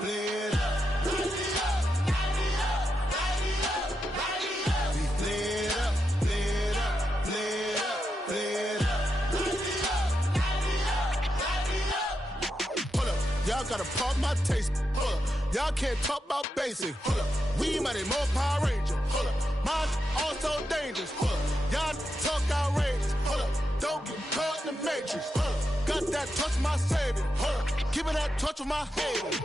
play it up. We play it up, play it up, play it up, play it up. Hold up, y'all gotta pop my taste. Hold up, y'all can't talk about basic. Hold up, we mighty more Power Ranger. Hold up, mine also dangerous. Hold up, y'all talk outrageous. Hold up, don't get caught in the matrix. Hold up, got that touch my savior. Hold up, give it that touch with my hater.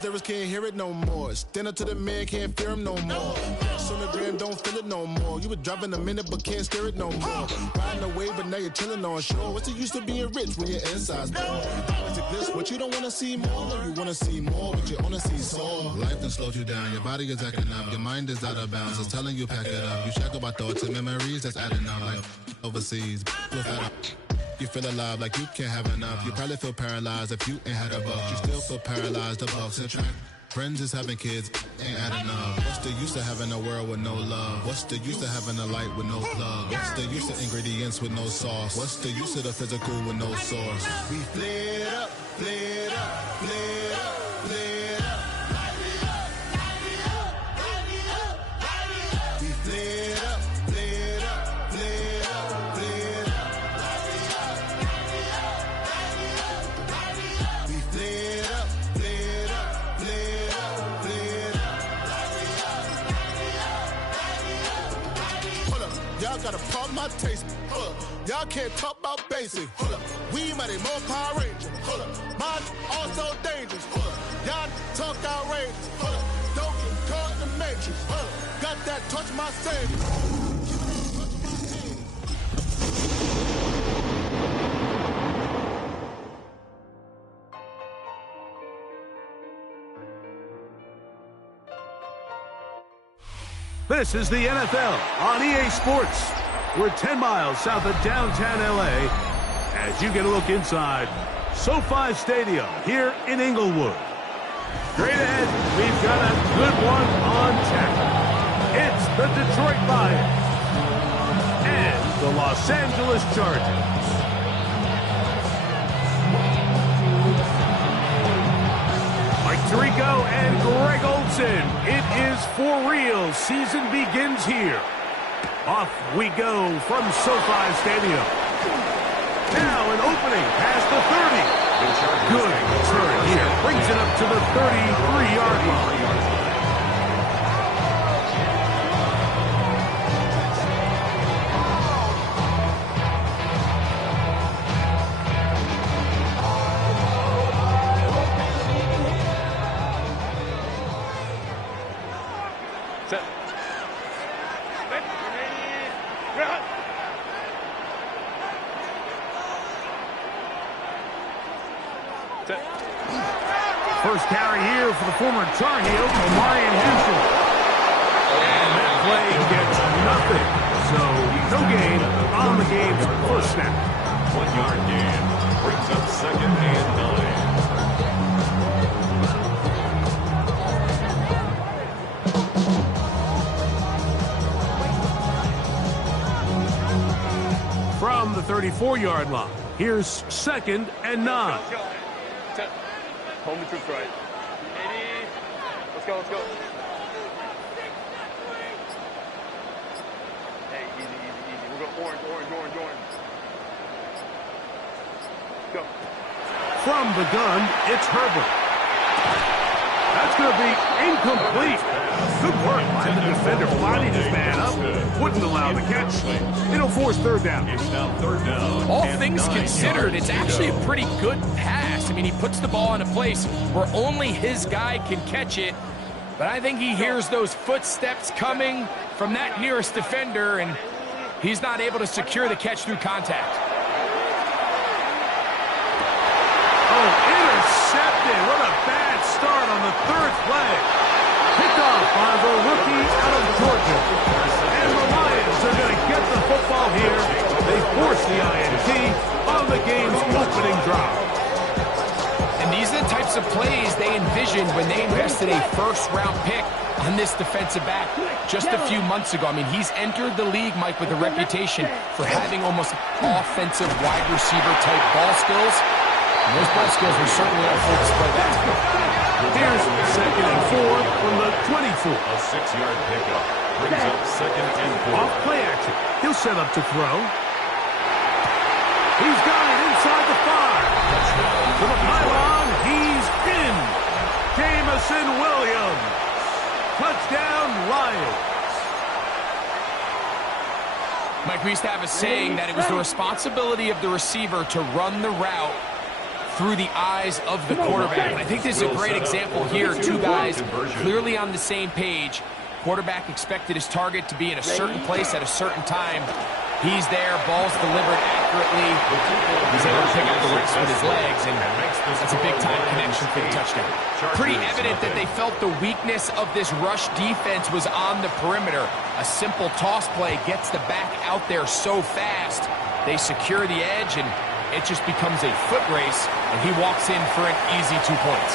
Lyrics can't hear it no more. Stand up to the man, can't fear him no more. On the gram, don't feel it no more. You were driving a minute, but can't steer it no more. Riding away, but now you're chilling on shore. What's it used to being rich when your inside's poor? It's like this, but you don't want to see more. No, you want to see more, but you only see sore. Life done slowed you down. Your body is acting up. Your mind is out of bounds. It's telling you pack it up. You shackle by thoughts and memories that's adding up. Like overseas, you feel alive like you can't have enough. You probably feel paralyzed if you ain't had a buck. You still feel paralyzed, the bucks and track. Friends is having kids, ain't adding up. What's the use of having a world with no love? What's the use of having a light with no plug? What's the use of ingredients with no sauce? What's the use of the physical with no source? We play it up, play it up, play it up, play it up. We play it up, play it up, play it up, play it up. We play it up, play it up, play it up, play it up. Hold up, y'all gotta pop my taste. Hold up, y'all can't talk about basic. Hold up, we mighty more Power Ranger. Hold up, mine also dangerous. Hold up, y'all talk outrageous. Hold up, don't get caught in the matrix. Hold up, got that touch my savior. This is the NFL on EA Sports. We're 10 miles south of downtown LA as you get a look inside SoFi Stadium here in Inglewood. Straight ahead, we've got a good one on tap. It's the Detroit Lions and the Los Angeles Chargers. Mike Tirico and Greg Olsen. It is for real. Season begins here. Off we go from SoFi Stadium. Now an opening past the 30. Good turn here. Brings it up to the 33-yard line. First carry here for the former Tar Heel, Marion Henshall. And that play gets nothing. So no gain on the game's first snap. 1 yard gain brings up 2nd and 9. From the 34-yard line, here's 2nd and 9. Home the troops right. 80. Let's go, let's go. Hey, easy, easy, easy. We're going orange. Go. From the gun, it's Herbert. That's going to be incomplete. Good work by the defender finding his man up. Wouldn't allow the catch. It'll force 3rd down. It's now 3rd down. All things considered, it's actually a pretty good pass. I mean, he puts the ball in a place where only his guy can catch it. But I think he hears those footsteps coming from that nearest defender, and he's not able to secure the catch through contact. Oh, intercepted. What a bad start on the 3rd play. Picked off by the rookie out of Georgia. And the Lions are going to get the football here. They force the INT on the game's opening drive. And these are the types of plays they envisioned when they invested a first-round pick on this defensive back just a few months ago. I mean, he's entered the league, Mike, with a reputation for having almost offensive wide receiver-type ball skills. And those ball skills were certainly on full display that time. Here's from the 24. A 6-yard pickup brings up 2nd and 4. Off play action. He'll set up to throw. He's got it inside the 5. To the pylon. He's in. Jameson Williams. Touchdown, Lions. Mike, we used to have a saying that it was the responsibility of the receiver to run the route through the eyes of the quarterback. And I think this is a great example here. Two guys clearly on the same page. Quarterback expected his target to be in a certain place at a certain time. He's there, ball's delivered accurately. He's able to pick up the rest with his legs, and that's a big-time connection for the touchdown. Pretty evident that they felt the weakness of this rush defense was on the perimeter. A simple toss play gets the back out there so fast. They secure the edge, and it just becomes a foot race, and he walks in for an easy 2 points.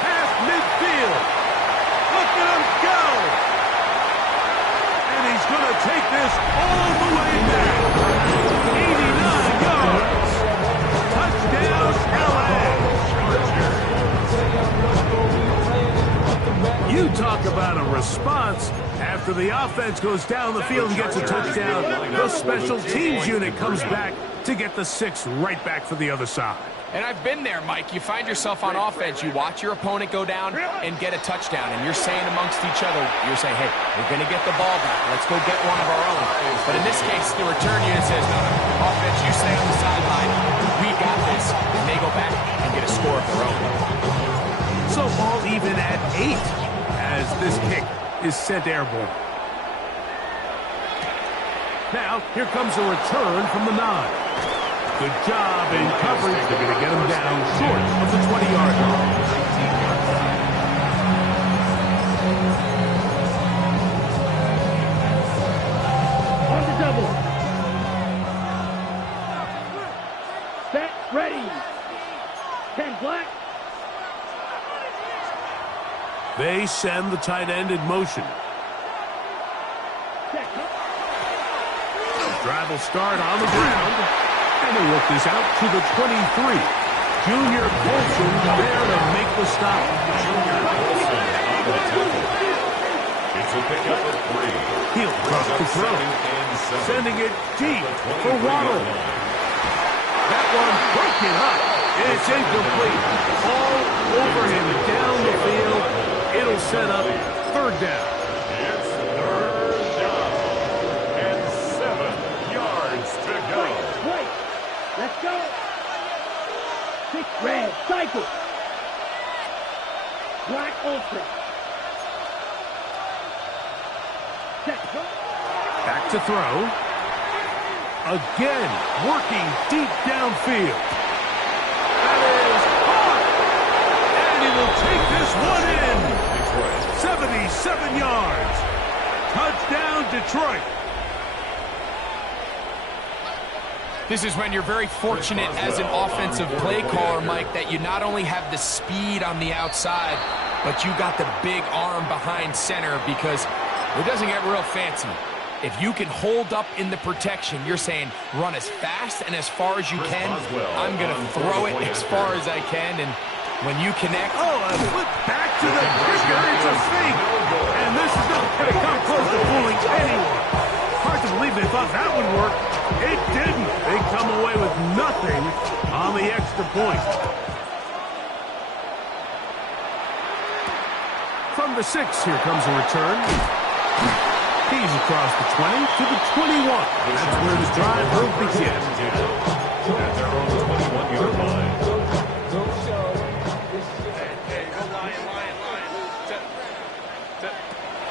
Past midfield. Look at him go. And he's going to take this all the way back. 89 yards. Touchdown, LA. You talk about a response. After the offense goes down the field and gets a touchdown, the special teams unit comes back to get the 6 right back for the other side. And I've been there, Mike. You find yourself on offense. You watch your opponent go down and get a touchdown. And you're saying amongst each other, you're saying, hey, we're going to get the ball back. Let's go get one of our own. But in this case, the return unit says, no, offense, you stay on the sideline. We got this. And they go back and get a score of their own. So all even at 8 as this kick is sent airborne. Now, here comes a return from the 9. Good job in coverage. They're going to get him down short of the 20-yard line. On the double. Set, ready. 10 black. They send the tight end in motion. Drive will start on the ground. And they work this out to the 23. Junior Colson there to make the stop. Junior Colson on the tackle. It's a pickup of 3. He'll drop the throw. Sending it deep for Waddle. That one broken up. It's incomplete. All over him down the field. It'll set up 3rd down. It's 3rd down. And 7 yards to go. Wait. Let's go. 6 red. Cycle. Black ultra. Set. Back to throw. Again, working deep downfield. That is caught. And he will take this one in. 77 yards. Touchdown, Detroit. This is when you're very fortunate as an offensive play caller, Mike, that you not only have the speed on the outside, but you got the big arm behind center, because it doesn't get real fancy. If you can hold up in the protection, you're saying run as fast and as far as you can. I'm going to throw it as far as I can, and when you connect... Oh, a flip back to the kicker. It's a fake. And this is not going to come close to fooling anyone. Hard to believe they thought that would work. It didn't. They come away with nothing on the extra point. From the 6, here comes a return. He's across the 20 to the 21. That's where the drive will begin. At their own 21-yard line.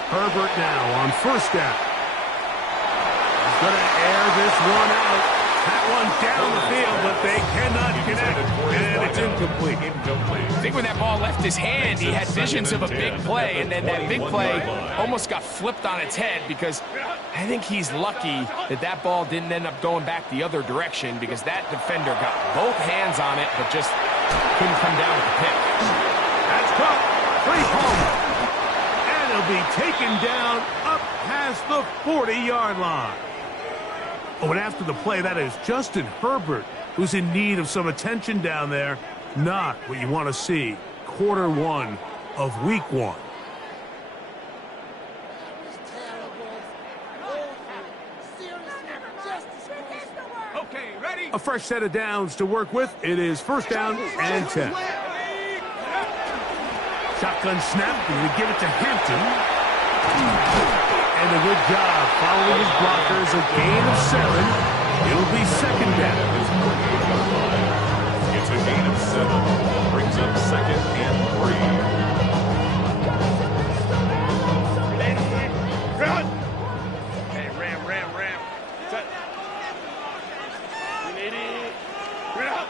Herbert now on 1st down. He's going to air this one out. That one down the field, but they cannot connect. And it's incomplete. I think when that ball left his hand, he had visions of a big play, and then that big play almost got flipped on its head, because I think he's lucky that that ball didn't end up going back the other direction, because that defender got both hands on it, but just couldn't come down with the pick. That's caught. Free Palmer. And he'll be taken down up past the 40-yard line. Oh, and after the play, that is Justin Herbert, who's in need of some attention down there. Not what you want to see. Quarter 1 of week 1. A fresh set of downs to work with. It is first down and 10. Shotgun snap. Going to give it to Hampton. And a good job following his blockers. A gain of 7. It'll be second down. It's a gain of 7. Brings up second and 3. Hey, ram. Set. 180. Bring up.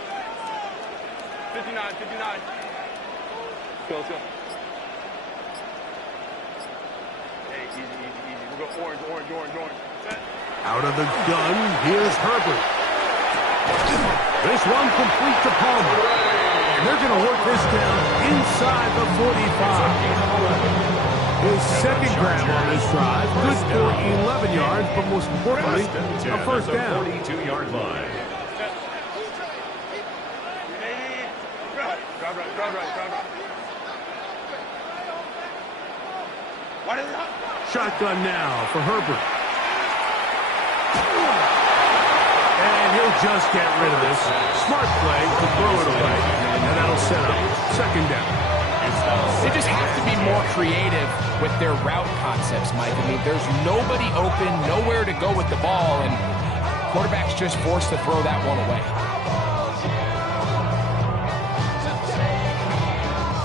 59. Let's go. Hey, easy. We'll go orange. Set. Out of the gun, here's Herbert. This one complete to Palmer. And they're going to work this down inside the 45. His second grab on this drive, good for 11 yards, but most importantly, a first down. 42-yard line. Shotgun now for Herbert. And he'll just get rid of this. Smart play to throw it away. And that'll set up second down. They just have to be more creative with their route concepts, Mike. I mean, there's nobody open, nowhere to go with the ball, and quarterback's just forced to throw that one away.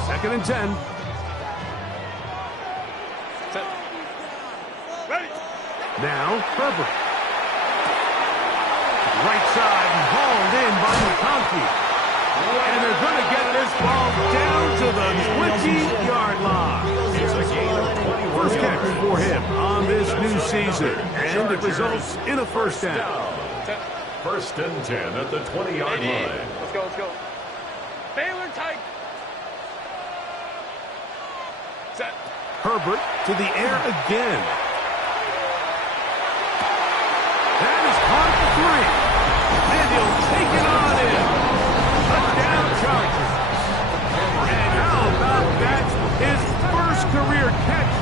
Second and 10. Set. Ready. Now, Herbert. Right side and hauled in by McConkey. And they're going to get this ball down to the 20-yard line. It's a gain of 21 First catch yards. for him on this new season. And it results in a first down. First and 10 at the 20-yard line. Let's go. Baylor tight. Set. Herbert to the air again. That is caught for 3. And he'll take it on in. Touchdown Chargers. And how about that? His first career catch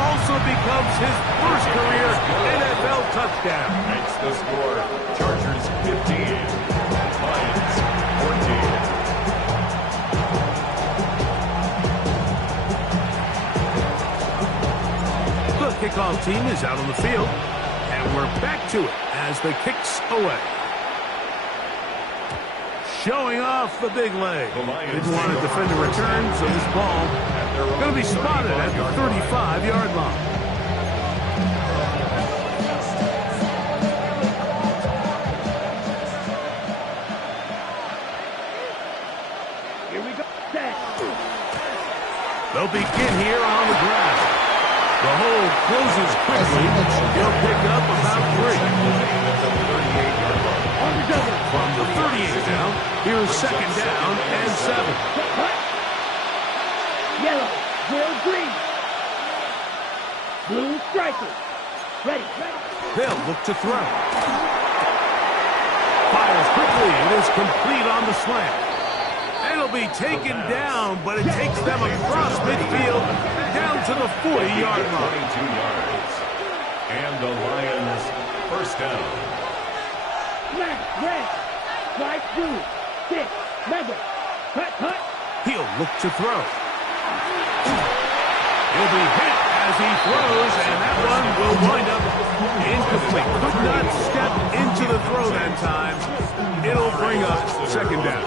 also becomes his first career NFL touchdown. Makes the score Chargers 15, Lions 14. The kickoff team is out on the field, and we're back to it as the kick's away. Showing off the big leg. Didn't want to defend a return, so this ball going to be spotted at the 35-yard line. Here we go. Set. They'll begin here on the ground. The hole closes quickly. He'll pick up about 3. From the 38 down, here's second down and 7. Yellow, blue, green. Blue striker. Ready. They'll look to throw. Fires quickly and is complete on the slant. It'll be taken down, but it takes them across midfield down to the 40-yard line. 22 yards. And the Lions first down. Black, red. White, blue. 6. Mega. Cut. He'll look to throw. He'll be hit as he throws, and that one will wind up incomplete. Could not step into the throw that time. It'll bring up second down.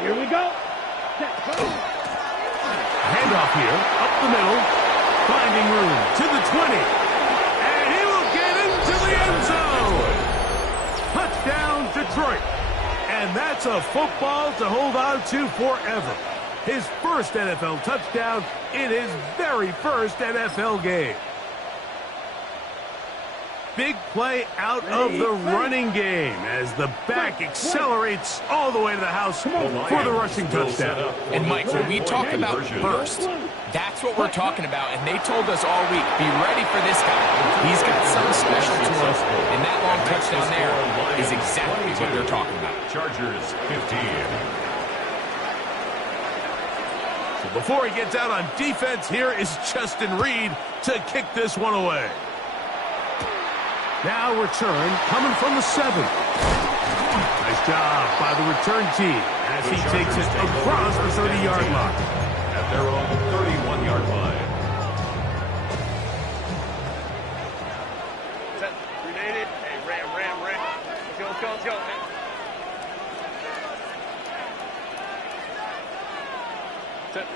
Here we go. Set. Handoff here, up the middle, finding room to the 20. And he will get into the end zone. Touchdown, Detroit. And that's a football to hold on to forever. His first NFL touchdown in his very first NFL game. Big play out of the running game as the back accelerates all the way to the house for the rushing touchdown. And Mike, when we talk about burst, that's what we're talking about. And they told us all week, be ready for this guy. He's got something special to him. And that long touchdown there is exactly what they're talking about. Chargers 15. So before he gets out on defense, here is Justin Reed to kick this one away. Now return coming from the 7. Nice job by the return team as he takes it across the 30-yard line. At their own 31-yard line. Set. Grenade it. Hey, ram. Let's go. Set.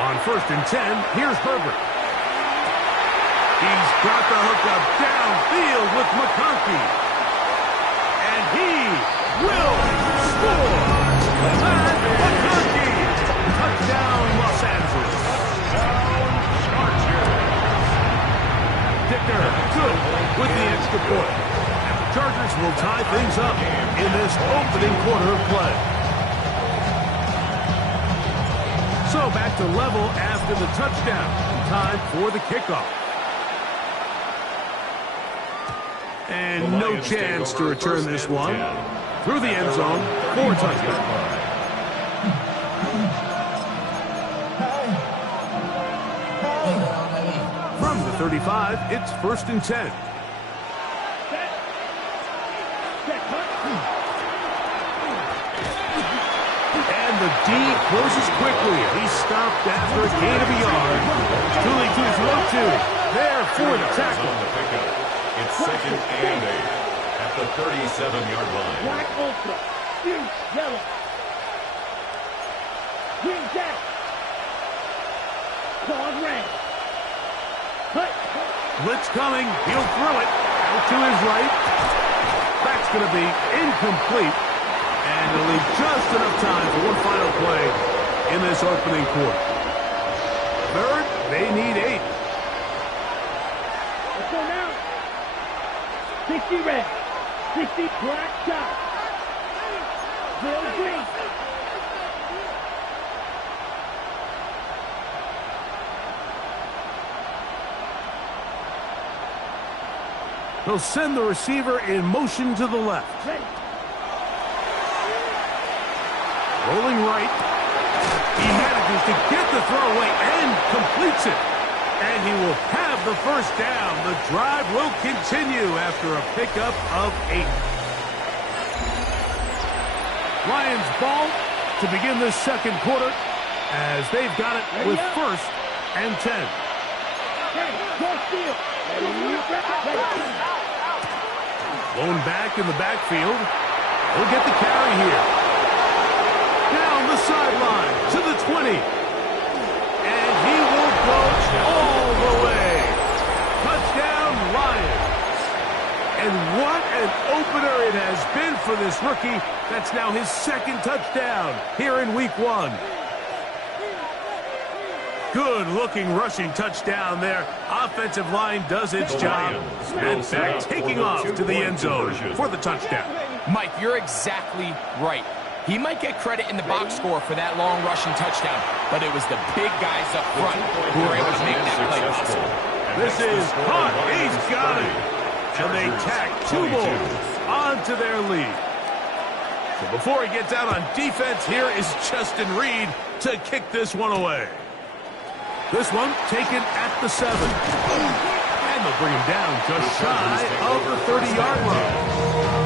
On 1st and 10, here's Herbert. He's got the hookup downfield with McConkey. And he will score. Matt McConkey. Touchdown, Los Angeles. Dicker, good with the extra point. And the Chargers will tie things up in this opening quarter of play. So back to level after the touchdown. Time for the kickoff. And no chance to return this one. Through the end zone for a touchdown. From the 35, it's 1st and 10. And the D closes quickly. He's stopped after a gain of a yard. Julie to his low two. There for the tackle. It's 2nd and 8 at the 37-yard line. Black ultra. Huge yellow. Green jack. Claws red. Cut. Blitz coming. He'll throw it. Out to his right. That's going to be incomplete. And it'll leave just enough time for one final play in this opening quarter. 3rd, they need 8. Let's go now. 60 red. 60 black shot. Bill green. He'll send the receiver in motion to the left. Ready. Rolling right. He manages to get the throw away and completes it. And he will have the first down. The drive will continue after a pickup of 8. Lions ball to begin this second quarter as they've got it with 1st and 10. Hey, go steal. Ready. Blown back in the backfield. He'll get the carry here. Down the sideline to the 20. And he will go all the way. Touchdown, Lions. And what an opener it has been for this rookie. That's now his 2nd touchdown here in week 1. Good-looking rushing touchdown there. Offensive line does its job. And back taking off to the end zone for the touchdown. Mike, you're exactly right. He might get credit in the box score for that long rushing touchdown, but it was the big guys up front who were able to make that play possible. This is caught. He's got it. And they tack 2 more onto their lead. So before he gets out on defense, here is Justin Reed to kick this one away. This one taken at the 7. And they'll bring him down just shy of the 30-yard line.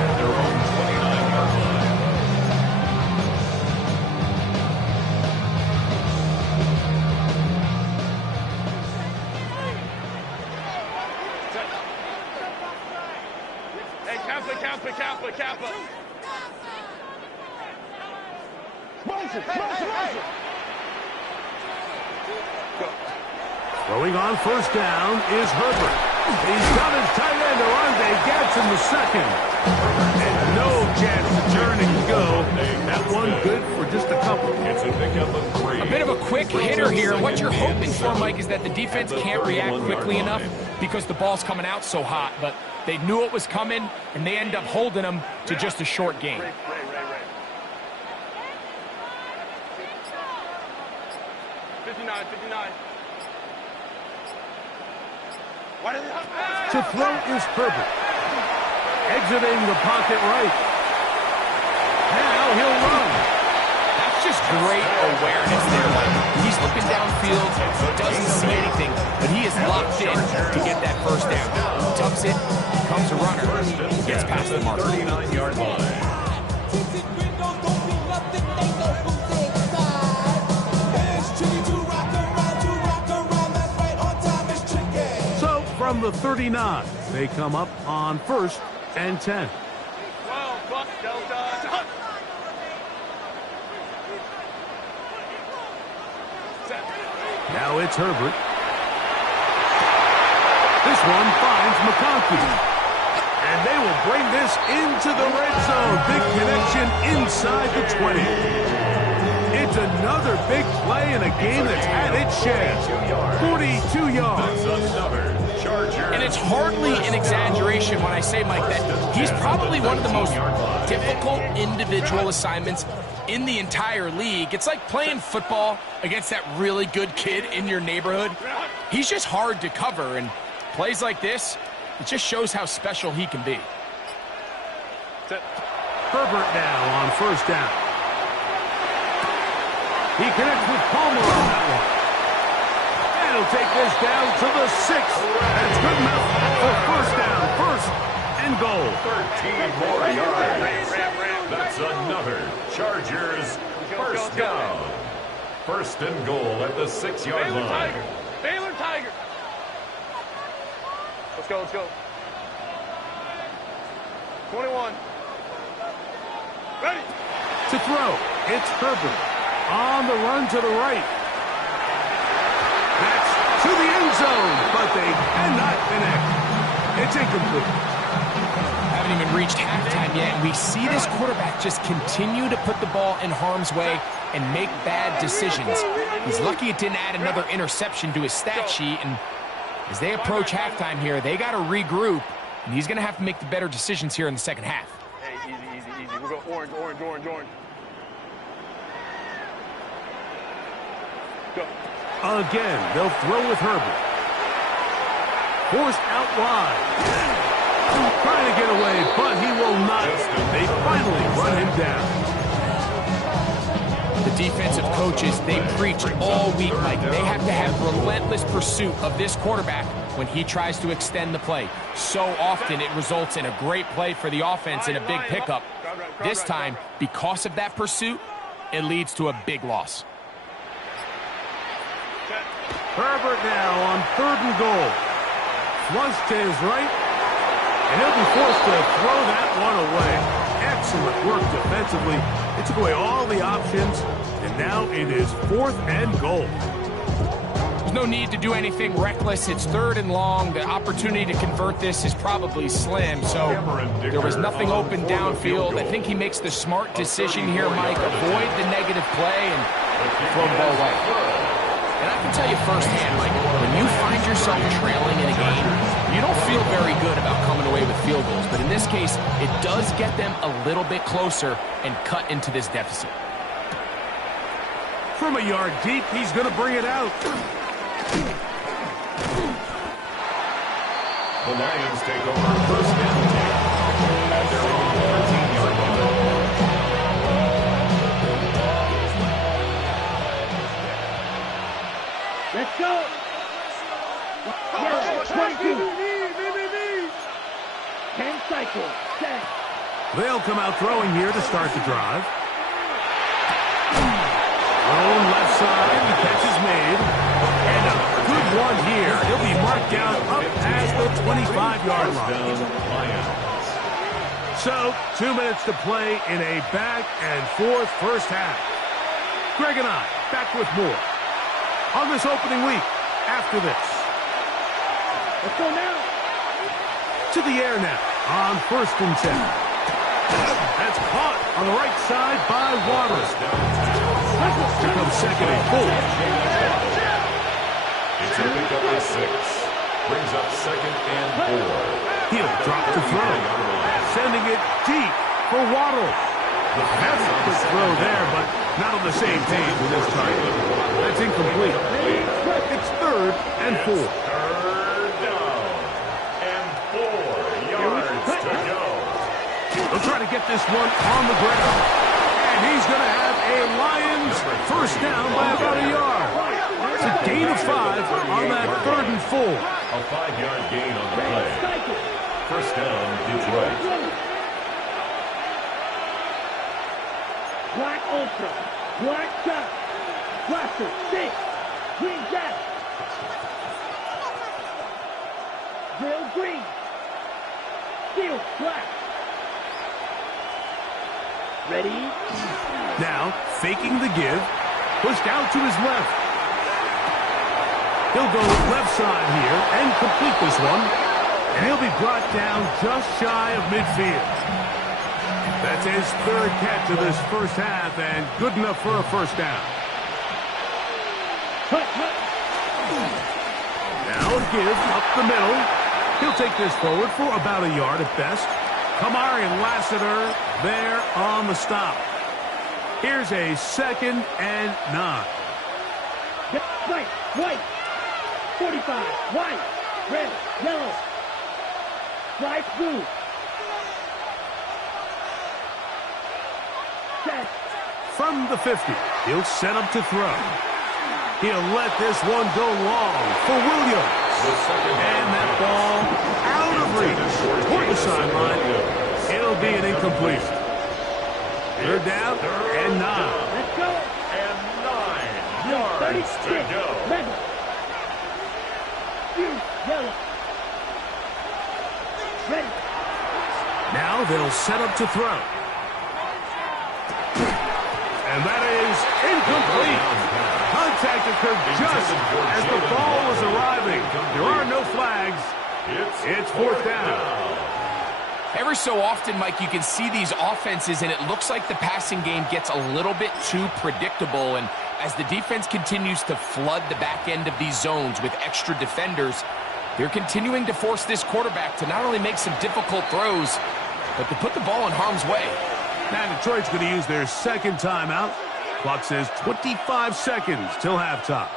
At their own 29-yard line. Hey, Kappa. Motion. Throwing on 1st down is Herbert. He's got his tight end, Orlando Gadsden the 2nd. And no chance to turn and go. That one good for just a couple. It's a pickup of 3. A bit of a quick hitter here. What you're hoping for, Mike, is that the defense can't react quickly enough because the ball's coming out so hot. But they knew it was coming, and they end up holding them to just a short gain. Ray. $59. To throw is Herbert. Exiting the pocket right. Now he'll run. That's just great awareness there, Mike. He's He's looking downfield, doesn't see anything, but he is locked in to get that first down. He tucks it, becomes a runner, gets past the marker. 39-yard line. So from the 39, they come up on 1st and 10. 12, buck, Delta, hunt. Now it's Herbert. This one finds McConkey. And they will bring this into the red zone. Big connection inside the 20. It's another big play in a game that's had its share. 42 yards. And it's hardly an exaggeration when I say, Mike, that he's probably one of the most difficult individual assignments in the entire league. It's like playing football against that really good kid in your neighborhood. He's just hard to cover, and plays like this, it just shows how special he can be. Herbert now on 1st down. He connects with Palmer on that one. And he'll take this down to the 6th. That's good enough for 1st down. 1st and goal. 13 more yards. That's another Chargers 1st down. 1st and goal at the 6-yard line. Baylor Tiger. Let's go, let's go. 21. Ready. To throw, it's Herbert. On the run to the right. That's to the end zone, but they cannot connect. It's incomplete. Haven't even reached halftime yet, and we see this quarterback just continue to put the ball in harm's way and make bad decisions. He's lucky it didn't add another interception to his stat sheet, and as they approach halftime here, they got to regroup, and he's going to have to make the better decisions here in the second half. Hey, easy, easy, easy. We'll go orange, orange, orange, orange. Go. Again, they'll throw with Herbert. Forced out wide. Trying to get away, but he will not. They finally run him down. The defensive coaches, they preach all week, Mike. They have to have relentless pursuit of this quarterback when he tries to extend the play. So often it results in a great play for the offense and a big pickup. This time, because of that pursuit, it leads to a big loss. Herbert now on 3rd and goal. Flush to his right, and he'll be forced to throw that one away. Excellent work defensively. It took away all the options, and now it is 4th and goal. There's no need to do anything reckless. It's 3rd and long. The opportunity to convert this is probably slim, so there was nothing open downfield. I think he makes the smart decision here, Mike. Avoid the negative play and throw the ball away. And I can tell you firsthand, Mike, when you find yourself trailing in a game, you don't feel very good about coming away with field goals. But in this case, it does get them a little bit closer and cut into this deficit. From a yard deep, he's going to bring it out. The Lions take over 1st and 10 at their own 13-yard line. Let's go. Yeah, 22. 10 cycles. Set. They'll come out throwing here to start the drive. Thrown left side, the catch is made. And a good one here. He'll be marked down up past the 25-yard line. So, 2 minutes to play in a back and forth first half. Greg and I back with more on this opening week after this. Let's go now. To the air now on 1st and 10. That's caught on the right side by Waters. Here comes 2nd and goal. It's a pickup at 6. Brings up 2nd and 4. He'll drop the throw. Sending it deep for Waddle. That's a good throw there, but not on the same page with this target. That's incomplete. It's 3rd and 4. 3rd down and 4 yards to go. They'll try to get this one on the ground. And he's going to have a Lions first down by about a yard. It's a gain of 5 on that 3rd and 4. A 5-yard gain on the play. Cycle. First down, Detroit. Black Ultra. Black Shot. Blaster 6. Green Jack. Drill green. Steel black. Ready? Now, faking the give. Pushed out to his left. He'll go left side here and complete this one. And he'll be brought down just shy of midfield. That's his 3rd catch of this first half and good enough for a first down. Now a give up the middle. He'll take this forward for about a yard at best. Kamari Lassiter there on the stop. Here's a 2nd and 9. Right, white, 45, white, red, yellow, striped blue. Set. From the 50, he'll set up to throw. He'll let this one go long for Williams. And that ball out of reach toward the sideline. It'll be an incompletion. 3rd down and 9. Let's go. And 9 yards to go. Red. Blue, yellow. Ready. Now they'll set up to throw. And that is incomplete. Contact occurred just as the ball was arriving. There are no flags. It's 4th down. Ever so often, Mike, you can see these offenses, and it looks like the passing game gets a little bit too predictable. And as the defense continues to flood the back end of these zones with extra defenders, they're continuing to force this quarterback to not only make some difficult throws, but to put the ball in harm's way. Now Detroit's going to use their 2nd timeout. Clock says 25 seconds till halftime.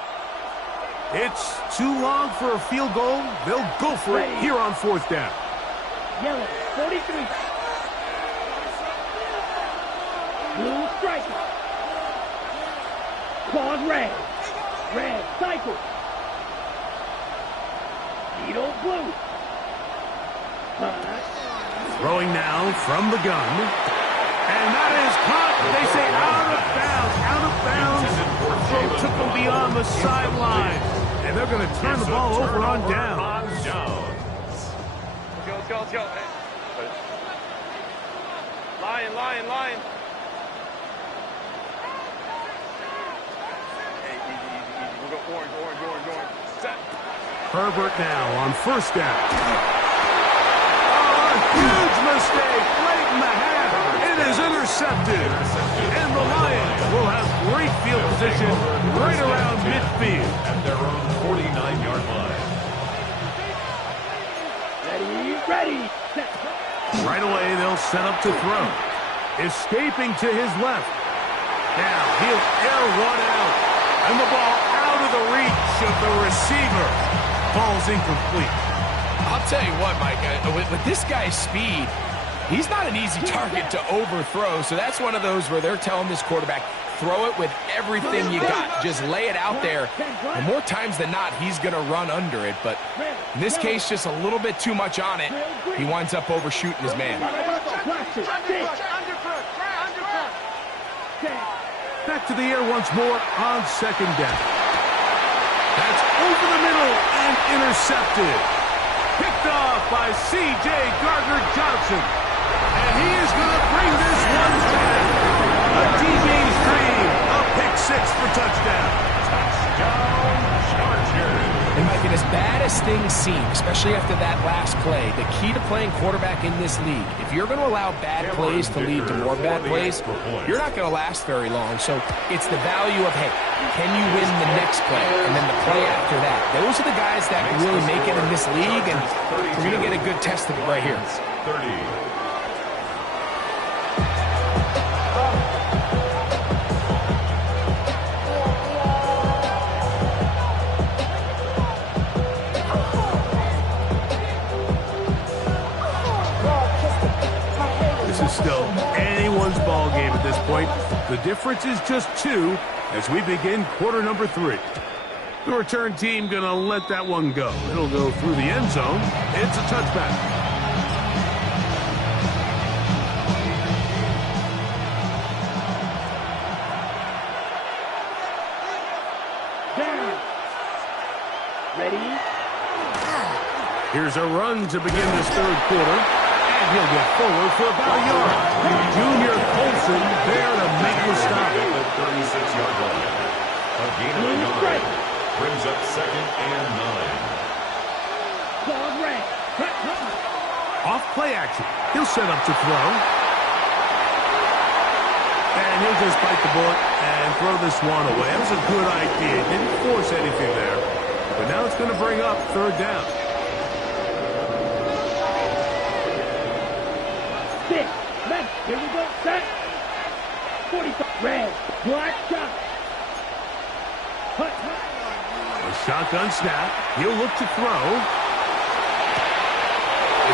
It's too long for a field goal. They'll go for it here on 4th down. Yellow, 43. Blue striker. Claws red. Red cycle. Needle blue. Throwing now from the gun. And that is caught, they say, out of bounds. Out of bounds. Throw took him beyond the sideline. And they're going to turn the ball over on down. Let's go. Lion. Hey, easy. We'll go orange. Set. Herbert now on 1st down. Oh, a huge mistake late in the half. It is intercepted. And the Lions will have great field position right around midfield. At their own 49-yard line. Ready. Set. Right away, they'll set up to throw. Escaping to his left. Now, he'll air one out. And the ball out of the reach of the receiver. Ball's incomplete. I'll tell you what, Mike, with this guy's speed, he's not an easy target to overthrow. So that's one of those where they're telling this quarterback, throw it with everything you got. Just lay it out there. And more times than not, he's going to run under it. But in this case, just a little bit too much on it. He winds up overshooting his man. Back to the air once more on 2nd down. That's over the middle and intercepted. Picked off by C.J. Gardner-Johnson. And he is going to bring this one back. A DB's dream. A pick 6 for touchdown. Touchdown, Chargers. And Mike, and as bad as things seem, especially after that last play, the key to playing quarterback in this league, if you're going to allow bad plays to lead to more bad plays, you're not going to last very long. So it's the value of, hey, can you win the next play and then the play after that? Those are the guys that really make it in this league, and we're going to get a good test of it right here. 30. Still anyone's ball game at this point. The difference is just 2 as we begin quarter number 3. The return team going to let that one go. It'll go through the end zone. It's a touchback. Down. Ready? Here's a run to begin this third quarter. And he'll get forward for about a yard. Junior Colson there to make the stop. At the 36-yard line. A gain of 9. Brings up 2nd and 9. Ball red. Off play action. He'll set up to throw. And he'll just bite the bullet and throw this one away. That was a good idea. Didn't force anything there. But now it's going to bring up 3rd down. 6. Left. Here we go. Set. 45. Red. Black shot. Hut. A shotgun snap. He'll look to throw.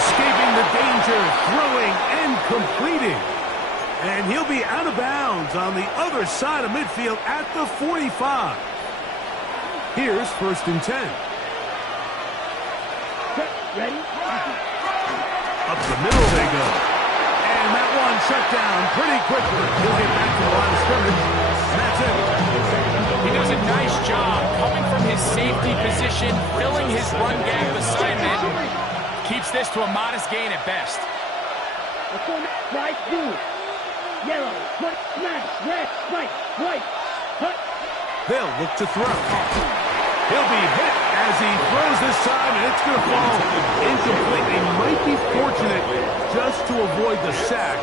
Escaping the danger. Throwing and completing. And he'll be out of bounds on the other side of midfield at the 45. Here's 1st and 10. Set. Ready? Up the middle they go. And that one shut down pretty quickly. He'll get back to the line of scrimmage. And that's it. He does a nice job coming from his safety position, filling his run gap assignment. Keeps this to a modest gain at best. Right, blue. Yellow. White. Smash. Red. White. White. Hut. They'll look to throw. He'll be hit as he throws this time, and it's going to fall incomplete. They might be fortunate just to avoid the sack,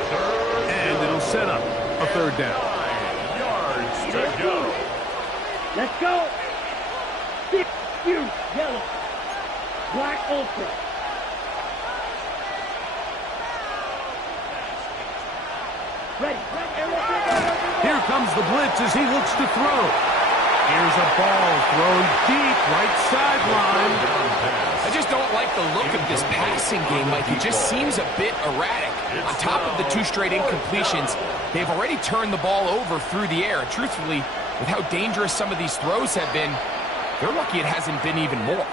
and it'll set up a 3rd down. 9 yards to go. Let's go. Six. Fuse. Yellow. Black Ultra. Ready. Here comes the blitz as he looks to throw. Here's a ball thrown deep, right sideline. I just don't like the look of this passing game, Mike. It just seems a bit erratic. On top of the 2 straight incompletions, they've already turned the ball over through the air. And truthfully, with how dangerous some of these throws have been, they're lucky it hasn't been even more.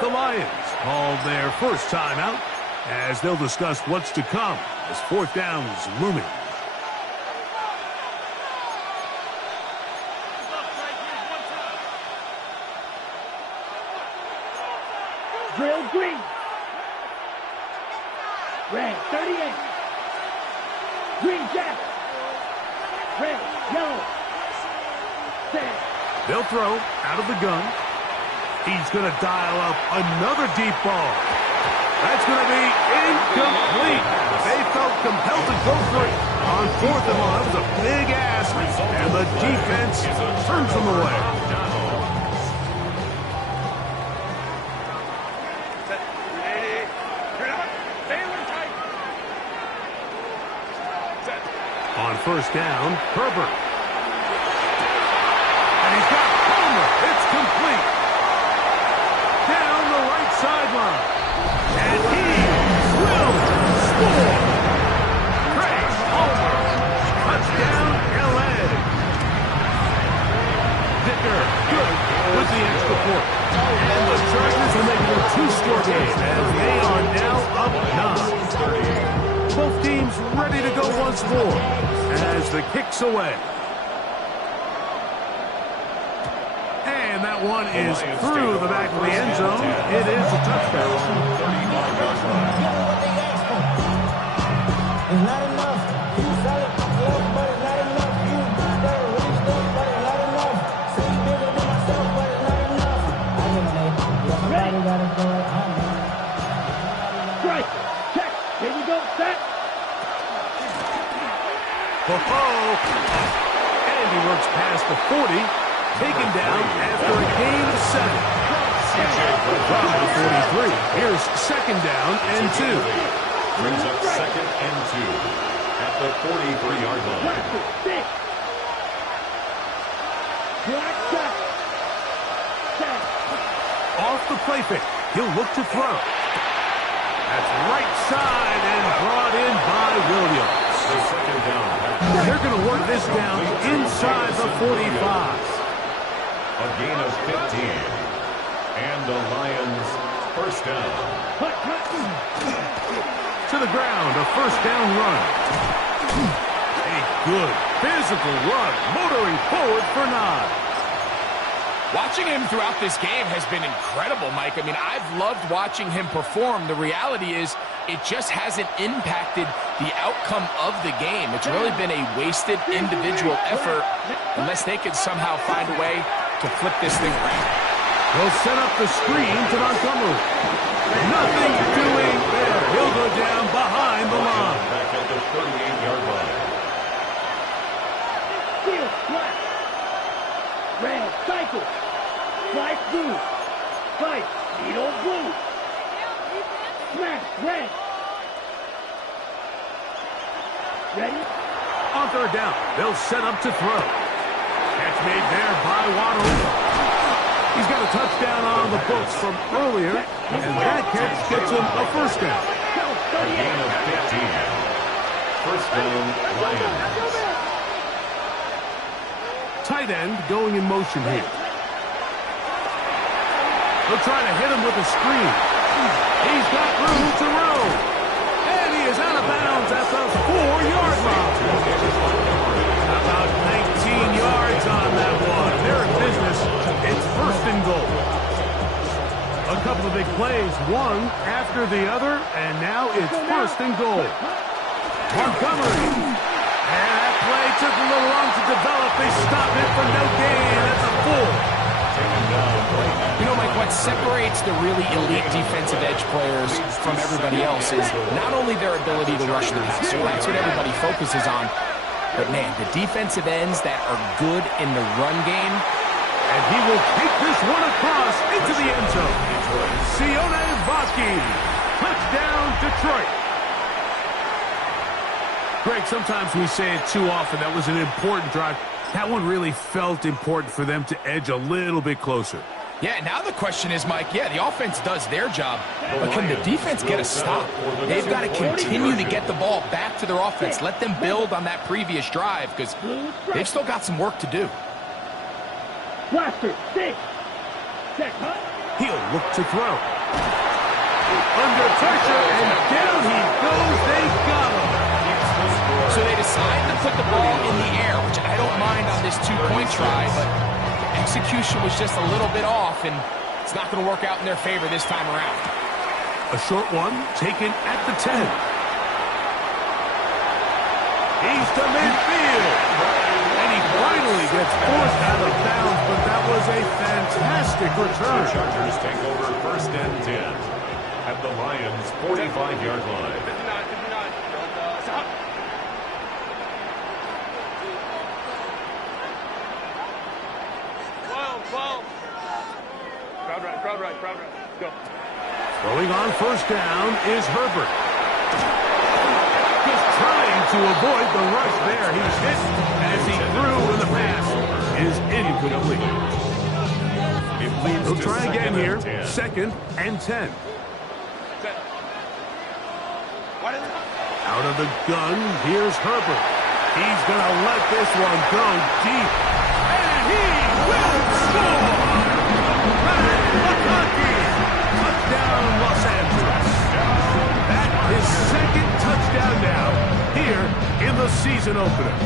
The Lions called their first timeout as they'll discuss what's to come as 4th down is looming. Drill green. Red. 38. Green jack. Red. Yellow. Set. They'll throw out of the gun. He's going to dial up another deep ball. That's going to be incomplete. They felt compelled to go for it on 4th and 1. That was a big ask, and the defense turns them away. On 1st down, Herbert. And he's got Palmer. It's complete. Down the right sideline. And he will score. Craig Palmer. Touchdown, L.A. Dicker, good with the extra point. And the Chargers will make it a 2-score game as they are now up 9. Both teams ready to go once more as the kick's away. And that one is through the back of the end zone. It is a touchdown. It's not enough. You solid, but it's not enough. You better really stuff, but it's not enough. See bigger than myself, but it's not enough. I get it. Somebody gotta go at home. Strike. Check. Here we go. Set. And he works past the 40, taken down after a gain of 7. From the 43, here's 2nd down and 2. Brings up 2nd and 2 at the 43-yard line. Six. Black shot. Set. Off the play fake, he'll look to throw. That's right side and brought in by Williams. The 2nd down. They're going to work this down inside the 45. A A gain of 15. And the Lions first down. To the ground, a first down run. A good physical run, motoring forward for Nod. Watching him throughout this game has been incredible, Mike. I mean, I've loved watching him perform. The reality is it just hasn't impacted the outcome of the game. It's really been a wasted individual effort unless they can somehow find a way to flip this thing around. They'll set up the screen to Montgomery. Nothing doing there. He'll go down behind the line. Back at the 38-yard line. Steal, flat. Red, cycle. Slice, blue. Slice, needle, blue. Smash, red. Ready? On third down, they'll set up to throw. Catch made there by Waddle. He's got a touchdown on the books from earlier, and that catch gets him a first down. A gain of 15. First down, Lions. Tight end going in motion here. They'll try to hit him with a screen. He's got room to roll. And he is out of bounds at the 4-yard line. About 19 yards on that one. They're in business. It's first and goal. A couple of big plays, one after the other, and now it's first and goal. Montgomery. And that play took a little long to develop. They stop it for no gain at the 4. You know, Mike, what separates the really elite defensive edge players from everybody else is not only their ability to rush the passer. That's what everybody focuses on. But, man, the defensive ends that are good in the run game. And he will take this one across into the end zone. Sione Vaki. Touchdown, Detroit. Greg, sometimes we say it too often. That was an important drive. That one really felt important for them to edge a little bit closer. Yeah, now the question is, Mike, yeah, the offense does their job, but can the defense get a stop? They've got to continue to get the ball back to their offense. Let them build on that previous drive because they've still got some work to do. Blaster, 6. Check, huh? He'll look to throw. Under pressure, and down he goes. They got him. So they decide to put the ball in the air, which I don't mind on this two-point try, but execution was just a little bit off, and it's not going to work out in their favor this time around. A short one taken at the 10. He's to midfield. And he finally gets forced out of bounds, but that was a fantastic return. The Chargers take over first and 10 at the Lions' 45-yard line. 59. Stop. Crowd right. Go. Throwing on first down is Herbert. Just trying to avoid the rush there. He's hit as he threw, and the pass is incomplete. They'll try again here. Second and 10. Out of the gun, here's Herbert. He's going to let this one go deep. And he will score! Touchdown, Los Angeles. That is second touchdown now here in the season opener.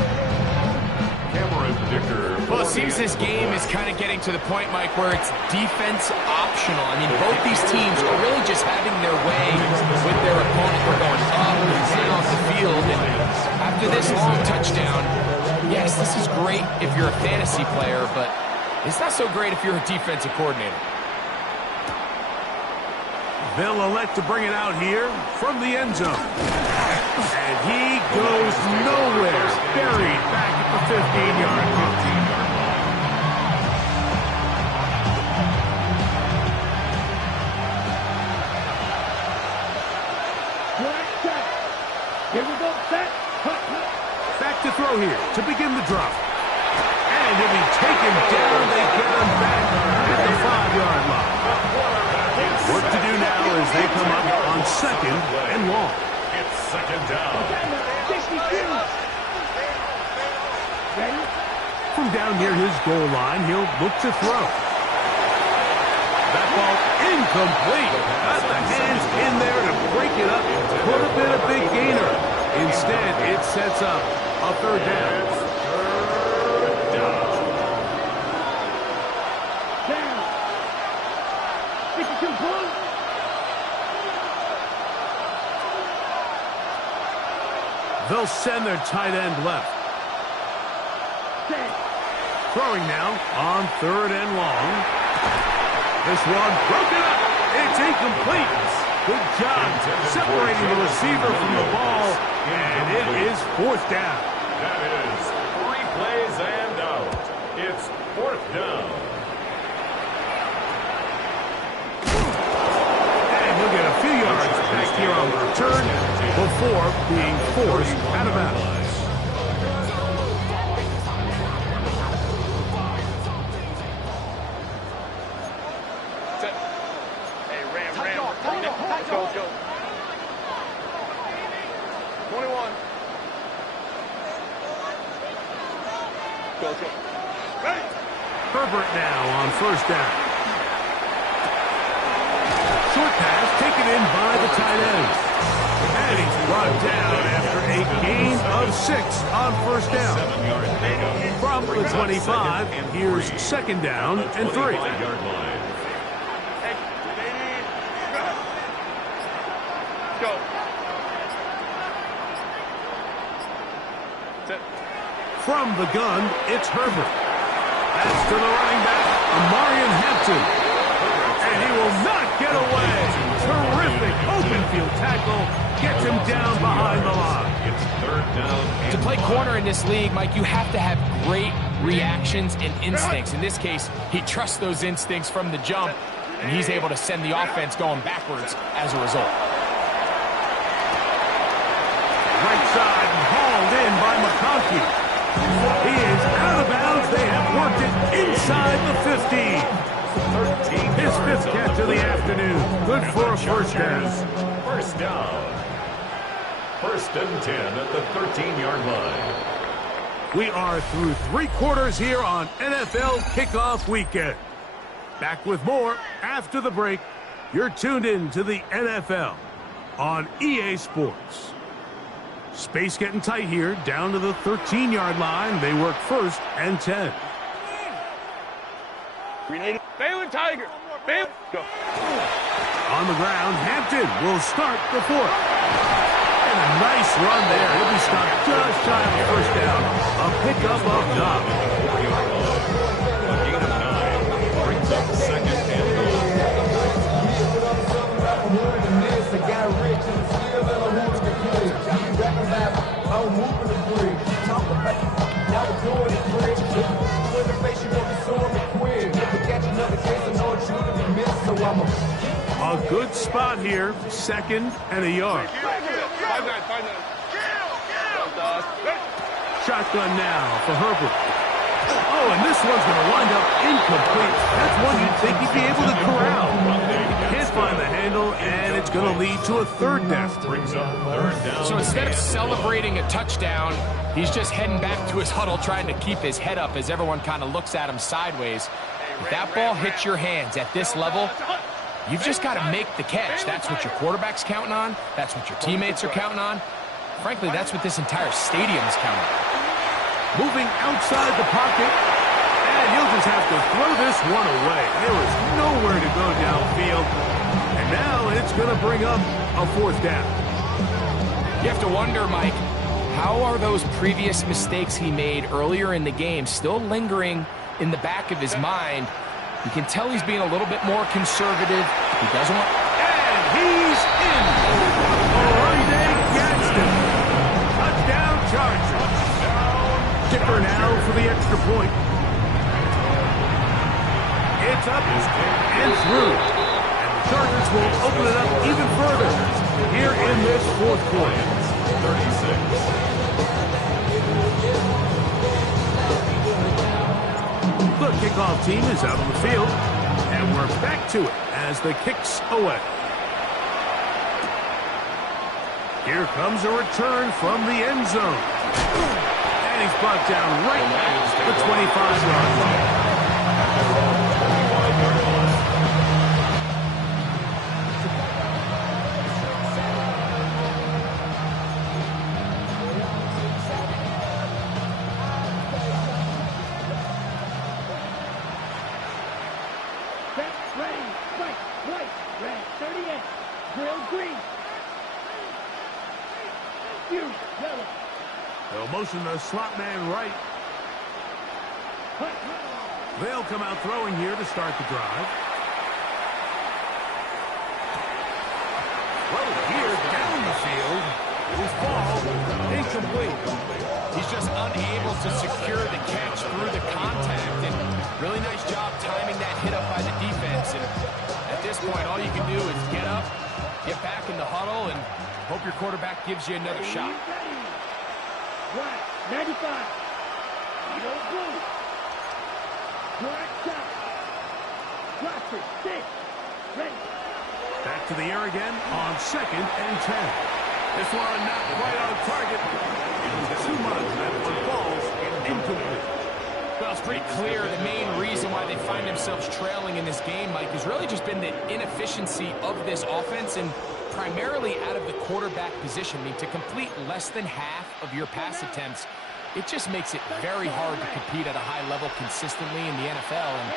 Cameron Dicker. Well, it seems this game is kind of getting to the point, Mike, where it's defense optional. I mean, both these teams are really just having their way with their opponent. We're going up and down off the field. And after this long touchdown, yes, this is great if you're a fantasy player, but it's not so great if you're a defensive coordinator. They'll elect to bring it out here from the end zone. And he goes nowhere. Buried back at the 15-yard line. Here we go, set. Back to throw here to begin the drop. And he'll be taken down. They get him back at the 5-yard line. Work to do now as they come up on second and long. It's second down. 62. Ready? From down down near his goal line. He'll look to throw. That ball incomplete. Got the hands in there to break it up. Could have been a big gainer. Instead, it sets up a third down. Down. 62 points. They'll send their tight end left. Set. Throwing now on 3rd and long. This one broken up. It's incomplete. Good job separating the receiver from the ball, and it is 4th down. That is 3 plays and out. It's 4th down. And he'll get a few yards back here on the return before being forced out of bounds. Hey, Ram. Go. 21. Go. Ready. Herbert now on 1st down. Short pass taken in by the tight end. And he's brought down after a gain of 6 on 1st down. From the 25, here's 2nd down and 3. Yard line. Go. Set. From the gun, it's Herbert. That's to the running back, Amarian Hampton. And he will not get away. Terrific open field tackle. Gets him down behind the line. It's 3rd down. To play corner in this league, Mike, you have to have great reactions and instincts. In this case, he trusts those instincts from the jump, and he's able to send the offense going backwards as a result. Right side and hauled in by McConkey. He is out of bounds. They have worked it inside the 15. His 5th catch of the afternoon. Good for a 1st down. 1st down. 1st and 10 at the 13-yard line. We are through 3 quarters here on NFL Kickoff Weekend. Back with more after the break. You're tuned in to the NFL on EA Sports. Space getting tight here, down to the 13-yard line. They work 1st and 10. Balin Tiger. Balin. Go. On the ground, Hampton will start the 4th. And a nice run there. He'll be stopped just shy of a 1st down. A pickup up top. A gain of 9 brings up 2nd and goal. A good spot here, 2nd and a yard. 5-9. Shotgun now for Herbert. Oh, and this one's going to wind up incomplete. That's one you'd think he'd be able to corral. Can't find the handle, and it's going to lead to a 3rd down. Brings up 3rd down. So instead of celebrating a touchdown, he's just heading back to his huddle trying to keep his head up as everyone kind of looks at him sideways. If that ball hits your hands at this level, you've just got to make the catch. That's what your quarterback's counting on. That's what your teammates are counting on. Frankly, that's what this entire stadium's counting on. Moving outside the pocket, and he'll just have to throw this one away. There is nowhere to go downfield, and now it's going to bring up a 4th down. You have to wonder, Mike, how are those previous mistakes he made earlier in the game still lingering in the back of his mind? You can tell he's being a little bit more conservative. He doesn't want... And he's in. Oronde Gadsden. Touchdown Chargers. Kicker now for the extra point. It's up and through. And the Chargers will open it up even further here in this 4th quarter. 36. The kickoff team is out on the field, and we're back to it as the kick's away. Here comes a return from the end zone. And he's brought down right at the 25-yard line. Set, ready, fight, white, red, 38, grill green. You, yellow. They'll motion the slot man right. They'll come out throwing here to start the drive. Throw here down the field. His ball incomplete. He's just unable to secure the catch through the contact, and really nice job timing that hit up by the defense. And at this point, all you can do is get up, get back in the huddle, and hope your quarterback gives you another shot. Black, 95. Yellow blue. Black shot. Roger, 6. Ready. Back to the air again on 2nd and 10. This one not quite on target. Too much. That one falls incomplete. Well, it's pretty clear the main reason why they find themselves trailing in this game, Mike, has really just been the inefficiency of this offense and primarily out of the quarterback position. I mean, to complete less than half of your pass attempts, it just makes it very hard to compete at a high level consistently in the NFL. And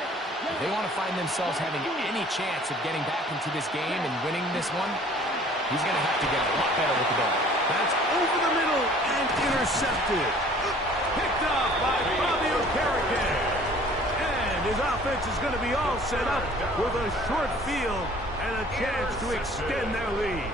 if they want to find themselves having any chance of getting back into this game and winning this one, he's going to have to get a lot better with the ball. That's over the middle and intercepted. Picked up by Fabio Carrigan. And his offense is going to be all set up with a short field and a chance to extend their lead.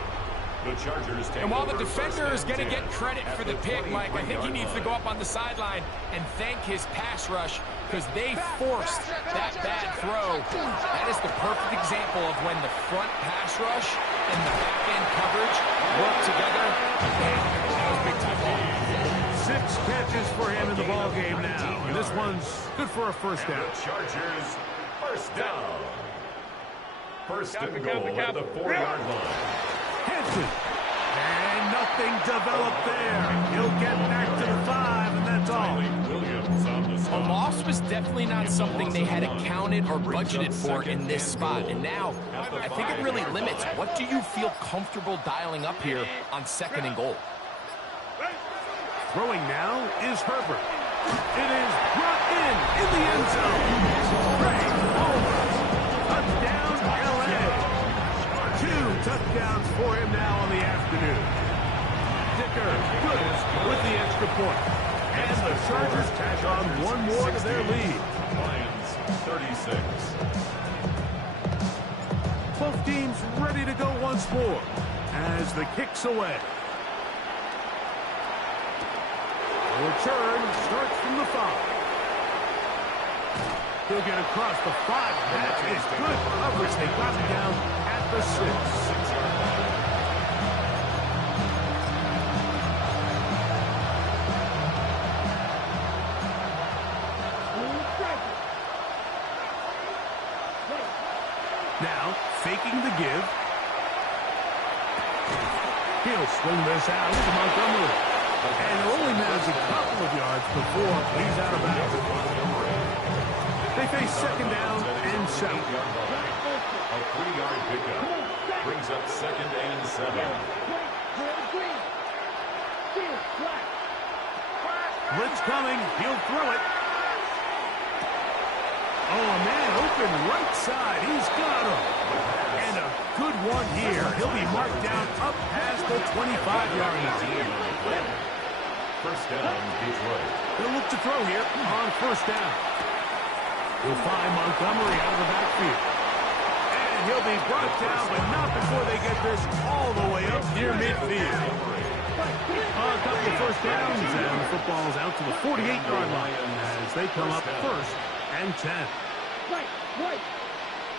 The Chargers take And while the over defender is going to get 1st and 10 credit for the pick, Mike, I think he needs to go up on the sideline and thank his pass rush because they forced that bad throw. That is the perfect example of when the front pass rush and the back end coverage work together. And that was big time ball. 6 catches for him in the ball game now. And this one's good for a first down. The Chargers, 1st down. 1st and goal at the 4-yard line. Hanson. And nothing developed there. He'll get back to the 5, and that's all. Williams on the A spot. loss was definitely not something they had accounted or budgeted for in this spot. And now, I think it really limits. What do you feel comfortable dialing up here on 2nd and goal? Throwing now is Herbert. It is brought in the end zone. Great over. Touchdown, L.A. 2 touchdowns for him now on the afternoon. Dicker good with the extra point. And the Chargers tack on one more to their lead. Lions, 36. Both teams ready to go once more as the kick's away. The return starts from the 5. He'll get across the 5. That is good coverage. They got him down at the 6. Now, faking the give. He'll swing this out to Montgomery. And he'll only manage a couple of yards before he's out of bounds. They face 2nd down and 7. A 3-yard pickup brings up 2nd and 7. Blitz coming. He'll throw it. Oh, a man open right side. He's got him. And a good one here. He'll be marked down up past the 25-yard line. 1st down, Detroit. They'll look to throw here on 1st down. He'll find Montgomery out of the backfield. And he'll be brought down, but not before they get this all the way up near midfield. A couple of 1st downs, and the football's out to the 48-yard line as they come up 1st and 10. Right.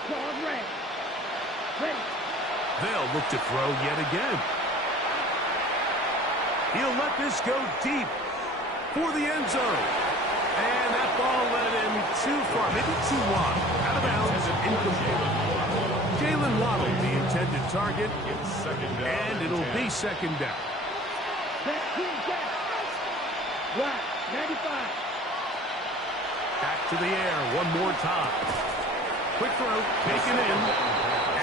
Claw red. Ready. They'll look to throw yet again. He'll let this go deep for the end zone. And that ball led him too far, maybe too wide. Out of bounds, incomplete. Jalen Waddle, the intended target, and it'll be 2nd down. Black. 95. Back to the air one more time. Quick throw, taken in.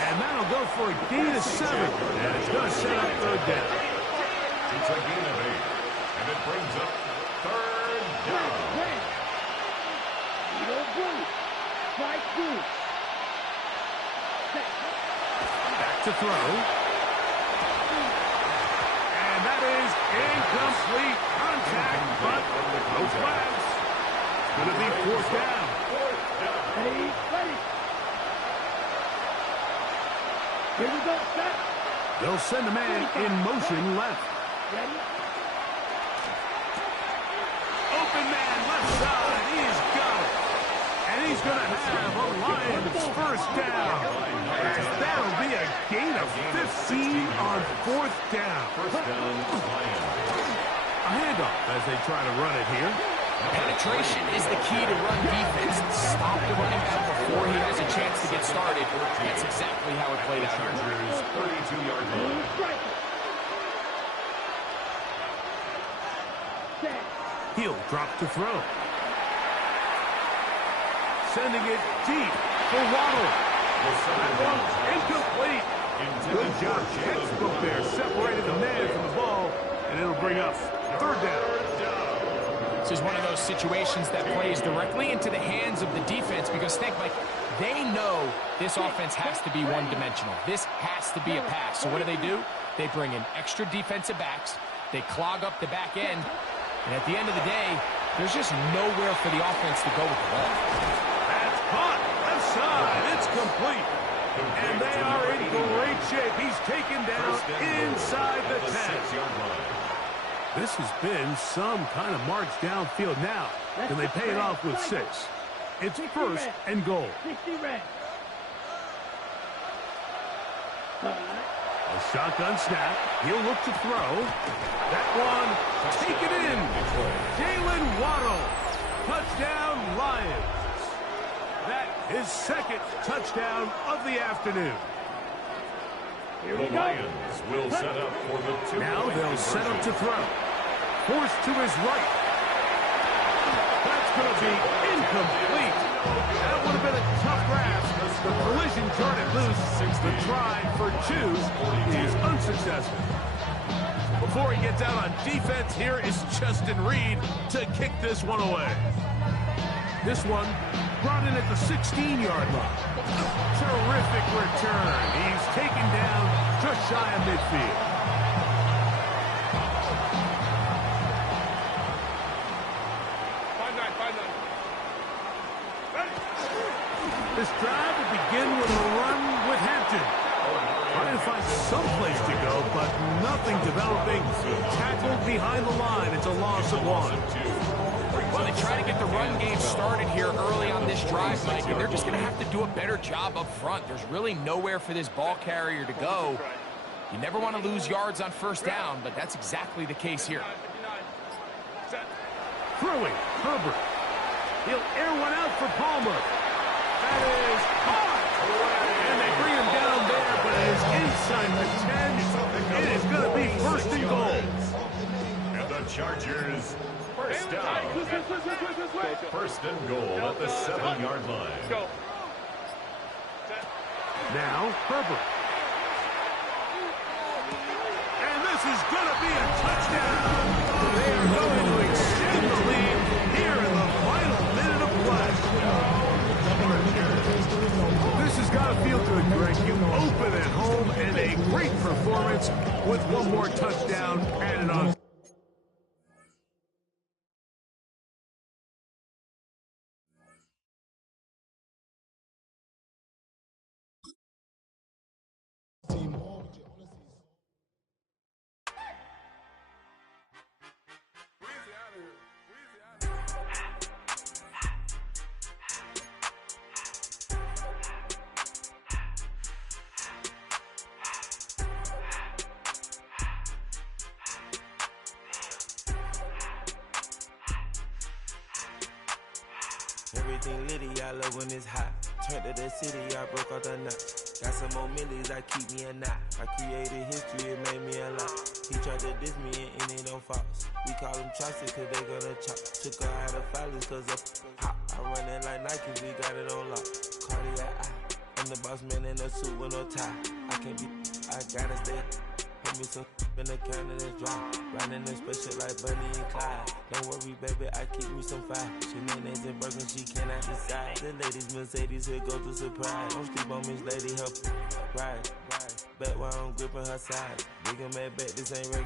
And that'll go for a gain of 7. And it's going to set up third down. It's a gain of 8. And it brings up third down. Strike 2. Back to throw. And that is incomplete contact, but no flags. It's going to be fourth down. Ready. Here we go, set. They'll send a man in motion left. Ready. Open man left side. He's got it. And he's going to have a Lions first down. And that'll be a gain of 15 on fourth down. First down, Lions. A handoff as they try to run it here. Penetration is the key to run defense. Stop the running back before he has a chance to get started. That's exactly how it played out. Chargers 32-yard line. He'll drop to throw. Sending it deep for Waddle. That one's incomplete. Good job, textbook there. Separated the man from the ball, and it'll bring up third down. This is one of those situations that plays directly into the hands of the defense because think, Mike, they know this offense has to be one-dimensional. This has to be a pass. So what do? They bring in extra defensive backs. They clog up the back end. And at the end of the day, there's just nowhere for the offense to go with the ball. That's caught. Left side. It's complete. And they are in great shape. He's taken down inside the 10. This has been some kind of march downfield now. Can they pay it off with 6? It's first and goal. 60 red. A shotgun snap. He'll look to throw. That one, take it in. Jalen Waddle. Touchdown, Lions. That is second touchdown of the afternoon. The Lions will set up for the 2. Now they'll set up to throw. Forced to his right. That's going to be incomplete. That would have been a tough grasp. The collision jarred it loose. The try for 2 is unsuccessful. Before he gets out on defense, here is Justin Reed to kick this one away. This one brought in at the 16-yard line. Terrific return. He's taken down just shy of midfield. This drive will begin with a run with Hampton. Trying to find some place to go, but nothing developing. Tackled behind the line. It's a loss of 1. Well, they try to get the run game started here early on this drive, Mike, and they're just going to have to do a better job up front. There's really nowhere for this ball carrier to go. You never want to lose yards on first down, but that's exactly the case here. Throwing, Herbert. He'll air one out for Palmer. That is caught. And they bring him down there, but it is inside the 10. It is going to be first and goal. And the Chargers, first down. First and goal at the 7-yard line. Go. Now, Herbert. And this is going to be a touchdown. They are going to extend the lead here in the final minute of play. This has got to feel good, Greg. You open at home and a great performance with one more touchdown added on. Everything litty, I love when it's hot. Turned to the city, I broke out the knot. Got some more millies, I keep me a knot. I created history, it made me a lot. He tried to diss me and it don't false. We call them chopsticks cause they gonna chop. Took her out of filers cause of hot. I run it like Nike, we got it on lock. Cardiac eye. I'm the boss man in a suit with no tie. I can't be, I gotta stay. Put me some in the can and it's dry. Riding this special like Bunny and Clyde. Don't worry, baby, I keep me some fire. She names and Birkin, she cannot decide. The ladies, Mercedes, here go to surprise. Don't sleep on Miss Lady, help ride. Bet while I'm gripping her side. Big and mad bet, this ain't regular.